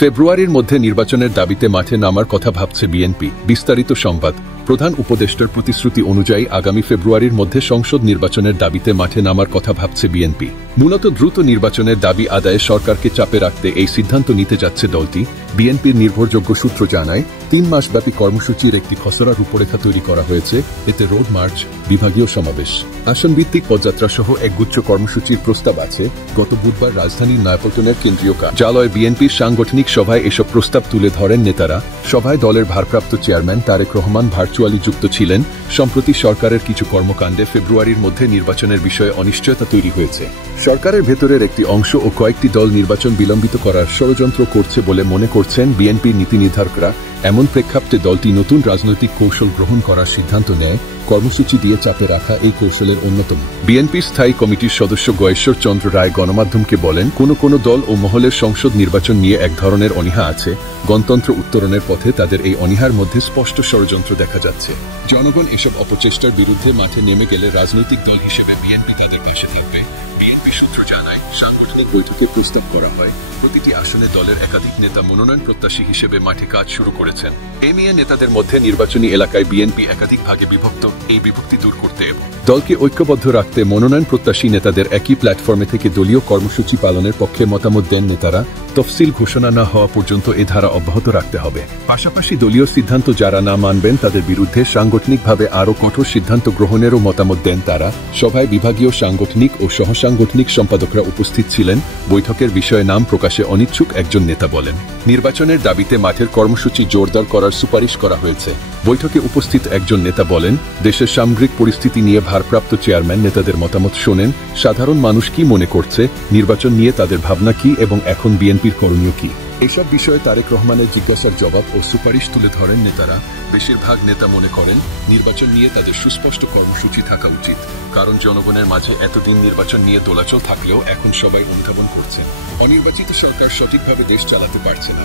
ফেব্রুয়ারির মধ্যে নির্বাচনের দাবিতে মাঠে নামার কথা ভাবছে বিএনপি। বিস্তারিত সংবাদ। প্রধান উপদেষ্টার প্রতিশ্রুতি অনুযায়ী আগামী ফেব্রুয়ারির মধ্যে সংসদ নির্বাচনের দাবিতে মাঠে নামার কথা ভাবছে বিএনপি। মূলত দ্রুত নির্বাচনের দাবি আদায়ে সরকারকে চাপে রাখতে এই সিদ্ধান্ত নিতে যাচ্ছে দলটি। বিএনপির নির্ভরযোগ্য সূত্র জানায়, ৩ মাসব্যাপী কর্মসূচির একটি খসড়া রূপরেখা তৈরি করা হয়েছে। এতে রোড মার্চ, বিভাগীয় সমাবেশ, আসনভিত্তিক পদযাত্রা সহ একগুচ্ছ কর্মসূচির প্রস্তাব আছে। গত বুধবার রাজধানীর নয়াপল্টনের কেন্দ্রীয় কার্যালয়ে বিএনপির সাংগঠনিক সভায় এসব প্রস্তাব তুলে ধরেন নেতারা। সভায় দলের ভারপ্রাপ্ত চেয়ারম্যান তারেক রহমান ভার্চুয়ালি যুক্ত ছিলেন। সম্প্রতি সরকারের কিছু কর্মকাণ্ডে ফেব্রুয়ারির মধ্যে নির্বাচনের বিষয়ে অনিশ্চয়তা তৈরি হয়েছে। সরকারের ভেতরের একটি অংশ ও কয়েকটি দল নির্বাচন বিলম্বিত করার ষড়যন্ত্র করছে বলে মনে করছেন বিএনপির নীতি নির্ধারকরা। এমন প্রেক্ষাপটে দলটি নতুন রাজনৈতিক কৌশল গ্রহণ করার সিদ্ধান্ত নেয়। কর্মসূচি দিয়ে চাপে রাখা এই কৌশলের অন্যতম। বিএনপির স্থায়ী কমিটির সদস্য গয়েশ্বর চন্দ্র রায় গণমাধ্যমকে বলেন, কোনো দল ও মহলের সংসদ নির্বাচন নিয়ে এক ধরনের অনীহা আছে। গণতন্ত্র উত্তরণের পথে তাদের এই অনীহার মধ্যে স্পষ্ট ষড়যন্ত্র দেখা যাচ্ছে। জনগণ এসব অপচেষ্টার বিরুদ্ধে মাঠে নেমে গেলে রাজনৈতিক দল হিসেবে বিএনপি তাদের পাশে থাকবে। বিএনপি সূত্র জানায়, সাংগঠনিক বৈঠকে প্রস্তাব করা হয়। প্রতিটি আসনে দলের একাধিক নেতা মনোনয়ন প্রত্যাশী হিসেবে মাঠে কাজ শুরু করেছেন। এ নিয়ে নেতাদের মধ্যে নির্বাচনী এলাকায় বিএনপি একাধিক ভাগে বিভক্ত। এই বিভক্তি দূর করতে এবং দলকে ঐক্যবদ্ধ রাখতে মনোনয়ন প্রত্যাশী নেতাদের একই প্ল্যাটফর্মে থেকে দলীয় কর্মসূচি পালনের পক্ষে মতামত দেন নেতারা। তফসিল ঘোষণা না হওয়া পর্যন্ত এ ধারা অব্যাহত রাখতে হবে। পাশাপাশি দলীয় সিদ্ধান্ত যারা না মানবেন তাদের বিরুদ্ধে সাংগঠনিকভাবে আরও কঠোর সিদ্ধান্ত গ্রহণেরও মতামত দেন তারা। সভায় বিভাগীয় সাংগঠনিক ও সহসাংগঠনিক সম্পাদকরা উপস্থিত ছিলেন। বৈঠকের বিষয়ে নাম প্রকাশে অনিচ্ছুক একজন নেতা বলেন, নির্বাচনের দাবিতে মাঠের কর্মসূচি জোরদার করার সুপারিশ করা হয়েছে। বৈঠকে উপস্থিত একজন নেতা বলেন, দেশের সামগ্রিক পরিস্থিতি নিয়ে ভারপ্রাপ্ত চেয়ারম্যান নেতাদের মতামত শোনেন। সাধারণ মানুষ কি মনে করছে, নির্বাচন নিয়ে তাদের ভাবনা কি এবং এখন বিএনপির করণীয় কি, এসব বিষয়ে তারেক রহমানের জিজ্ঞাসার জবাব ও সুপারিশ তুলে ধরেন নেতারা। বেশিরভাগ নেতা মনে করেন, নির্বাচন নিয়ে তাদের সুস্পষ্ট কর্মসূচি থাকা উচিত। কারণ জনগণের মাঝে এতদিন নির্বাচন নিয়ে দোলাচল থাকলেও এখন সবাই অনুধাবন করছে, অনির্বাচিত সরকার সঠিকভাবে দেশ চালাতে পারছে না।